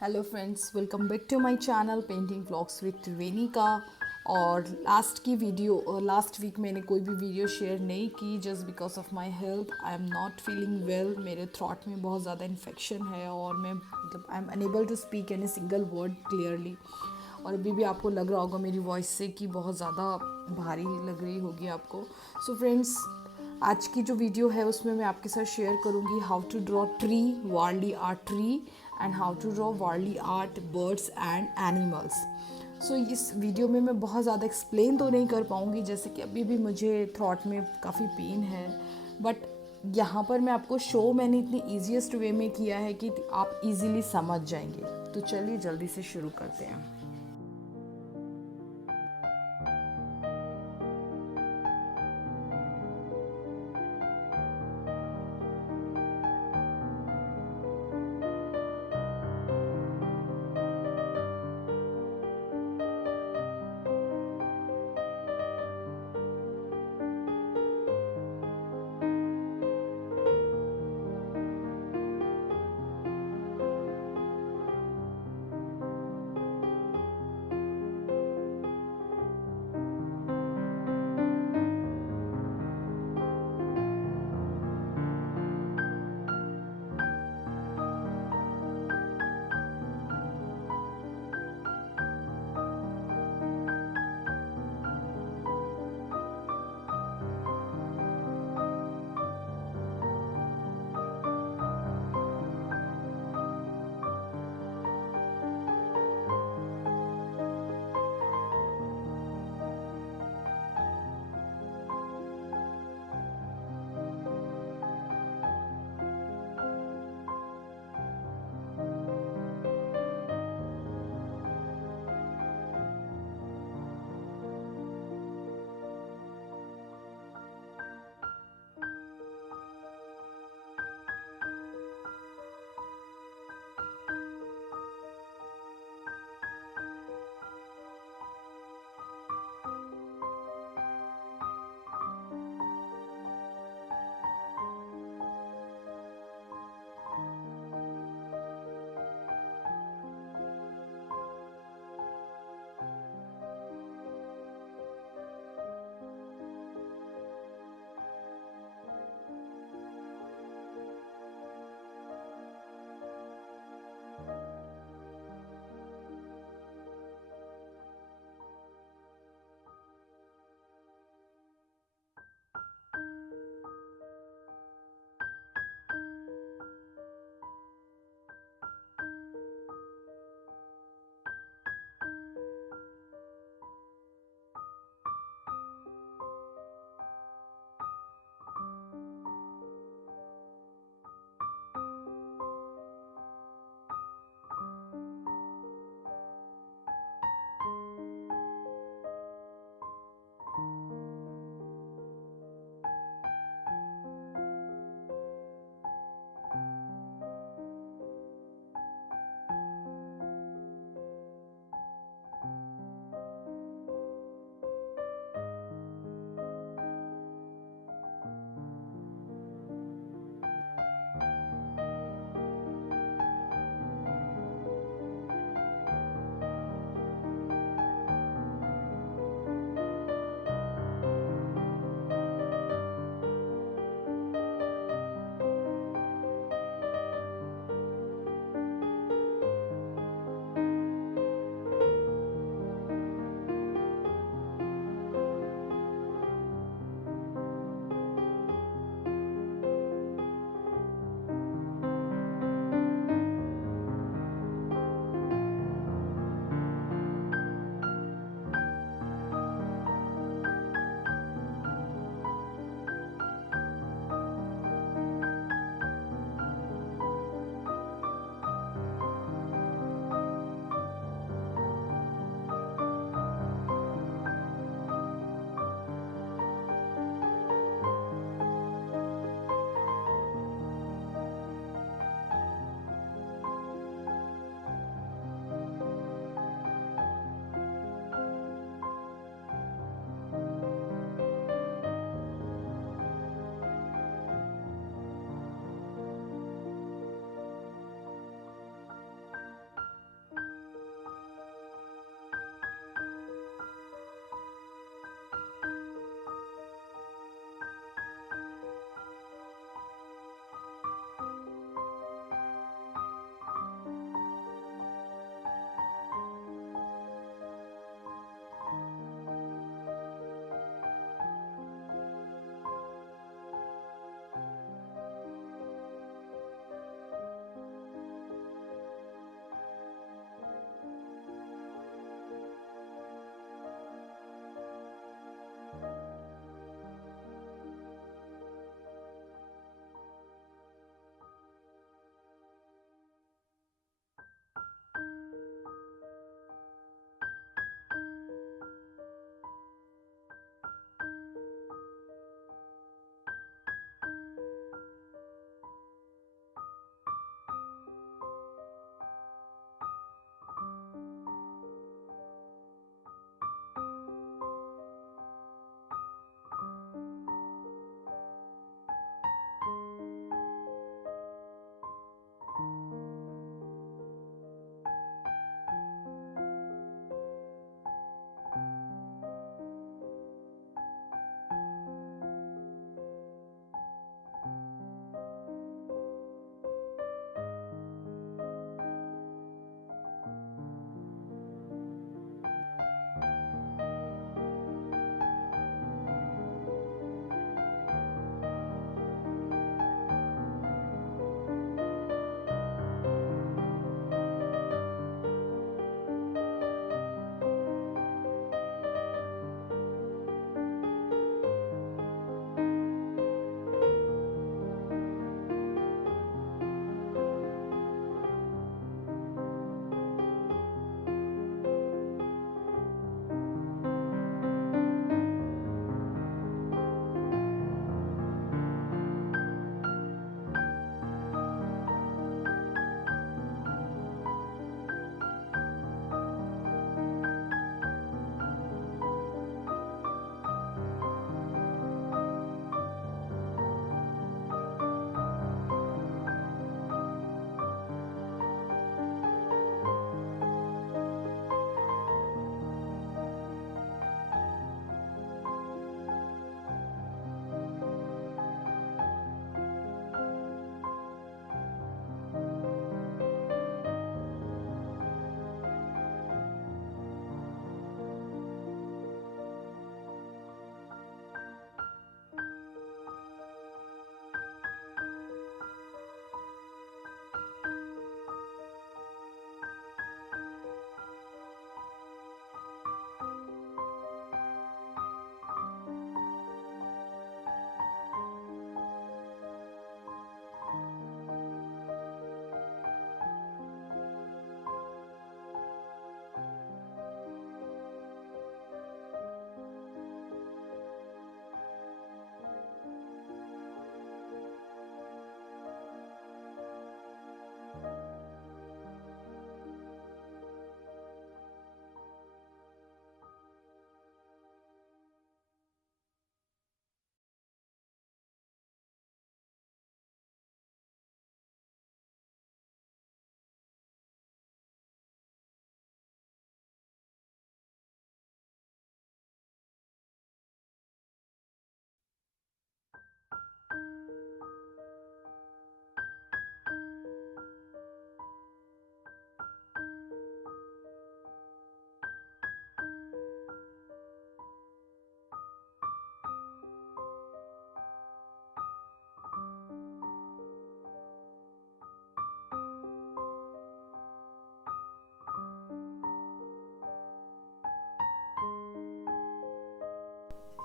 Hello friends, welcome back to my channel painting vlogs with Trivenika. और last week मैंने कोई भी वीडियो शेयर नहीं की just because of my health. I am not feeling well. मेरे throat में बहुत ज़्यादा इन्फेक्शन है और मैं I am unable to speak any single word clearly. और अभी भी आपको लग रहा होगा मेरी वॉइस से कि बहुत ज़्यादा भारी लग रही होगी आपको। सो फ्रेंड्स, आज की जो वीडियो है उसमें मैं आपके साथ शेयर करूंगी how to draw tree, Warli art tree, and how to draw Warli art birds and animals. So इस वीडियो में मैं बहुत ज़्यादा एक्सप्लेन तो नहीं कर पाऊँगी, जैसे कि अभी भी मुझे थ्रॉट में काफ़ी पेन है। बट यहाँ पर मैं आपको शो मैंने इतनी ईजीएस्ट वे में किया है कि आप इजीली समझ जाएंगे। तो चलिए जल्दी से शुरू करते हैं।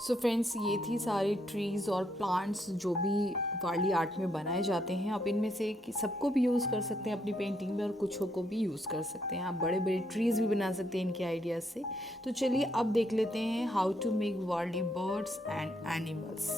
सो फ्रेंड्स, ये थी सारी ट्रीज़ और प्लांट्स जो भी वारली आर्ट में बनाए जाते हैं। आप इनमें से सबको भी यूज़ कर सकते हैं अपनी पेंटिंग में और कुछों को भी यूज़ कर सकते हैं। आप बड़े बड़े ट्रीज़ भी बना सकते हैं इनके आइडियाज़ से। तो चलिए अब देख लेते हैं how to make Warli birds and animals.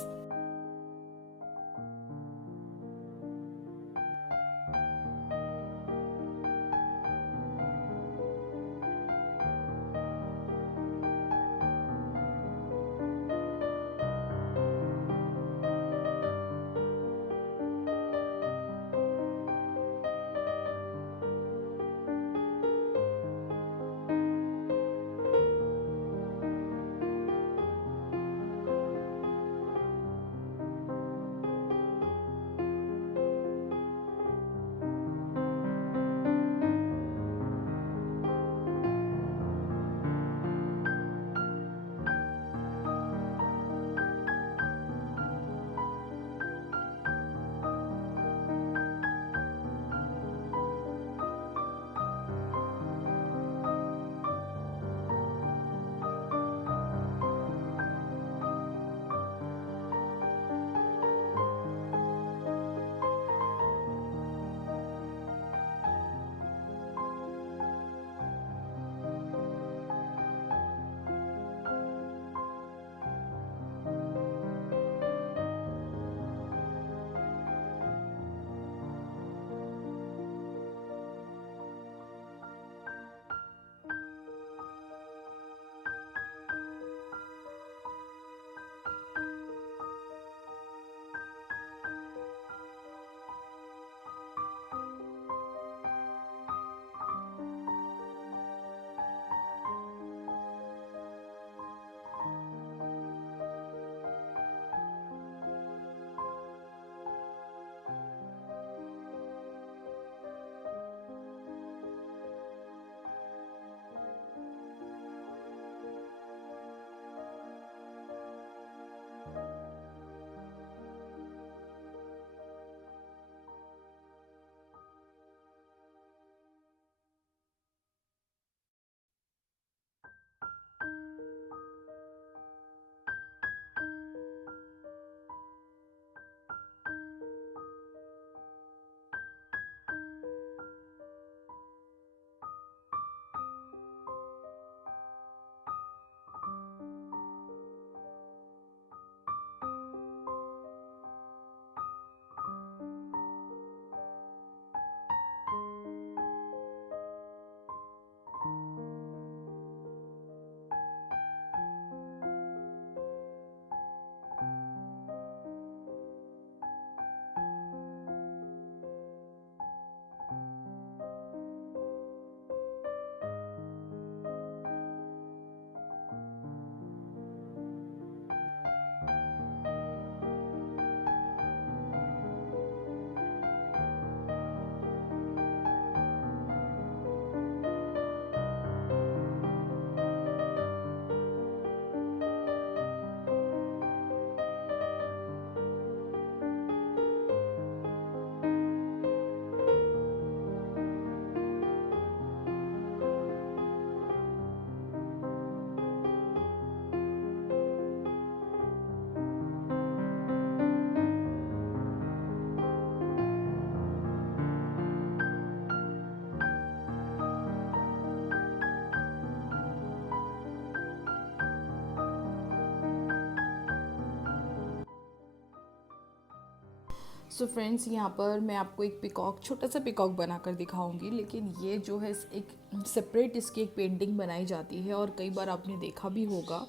So friends, यहाँ पर मैं आपको एक पिकॉक, छोटा सा पिकॉक बनाकर दिखाऊंगी। लेकिन ये जो है एक सेपरेट इसकी एक पेंटिंग बनाई जाती है और कई बार आपने देखा भी होगा।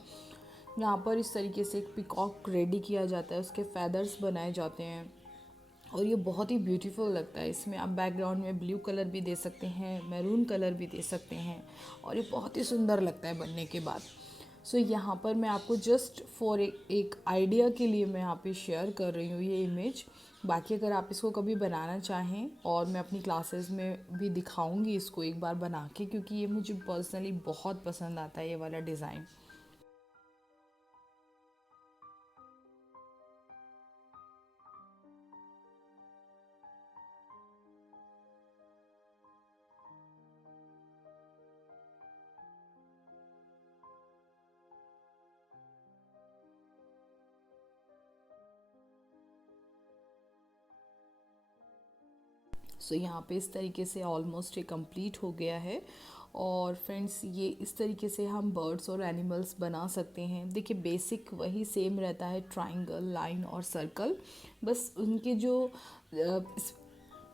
यहाँ पर इस तरीके से एक पिकॉक रेडी किया जाता है, उसके फेदर्स बनाए जाते हैं और ये बहुत ही ब्यूटीफुल लगता है। इसमें आप बैकग्राउंड में ब्लू कलर भी दे सकते हैं, मैरून कलर भी दे सकते हैं और ये बहुत ही सुंदर लगता है बनने के बाद। सो यहाँ पर मैं आपको जस्ट फॉर एक आइडिया के लिए मैं यहाँ पे शेयर कर रही हूँ ये इमेज। बाकी अगर आप इसको कभी बनाना चाहें, और मैं अपनी क्लासेस में भी दिखाऊंगी इसको एक बार बना के, क्योंकि ये मुझे पर्सनली बहुत पसंद आता है ये वाला डिज़ाइन। सो यहाँ पे इस तरीके से ऑलमोस्ट ये कंप्लीट हो गया है। और फ्रेंड्स ये इस तरीके से हम बर्ड्स और एनिमल्स बना सकते हैं। देखिए बेसिक वही सेम रहता है, ट्राइंगल, लाइन और सर्कल, बस उनके जो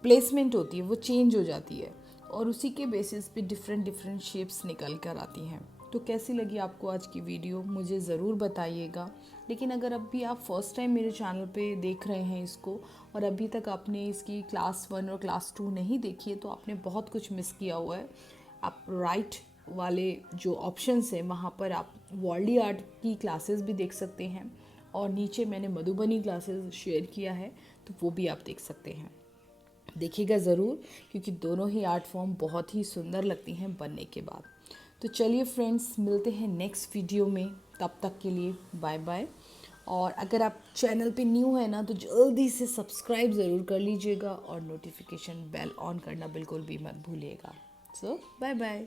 प्लेसमेंट होती है वो चेंज हो जाती है और उसी के बेसिस पे डिफरेंट डिफरेंट शेप्स निकल कर आती हैं। तो कैसी लगी आपको आज की वीडियो मुझे ज़रूर बताइएगा। लेकिन अगर अभी आप फर्स्ट टाइम मेरे चैनल पे देख रहे हैं इसको और अभी तक आपने इसकी क्लास 1 और क्लास 2 नहीं देखी है तो आपने बहुत कुछ मिस किया हुआ है। आप राइट वाले जो ऑप्शंस हैं वहाँ पर आप वॉर्ली आर्ट की क्लासेस भी देख सकते हैं और नीचे मैंने मधुबनी क्लासेस शेयर किया है तो वो भी आप देख सकते हैं। देखिएगा ज़रूर क्योंकि दोनों ही आर्ट फॉर्म बहुत ही सुंदर लगती हैं बनने के बाद। तो चलिए फ्रेंड्स मिलते हैं नेक्स्ट वीडियो में, तब तक के लिए बाय बाय। और अगर आप चैनल पे न्यू है ना तो जल्दी से सब्सक्राइब ज़रूर कर लीजिएगा और नोटिफिकेशन बेल ऑन करना बिल्कुल भी मत भूलिएगा। सो बाय बाय।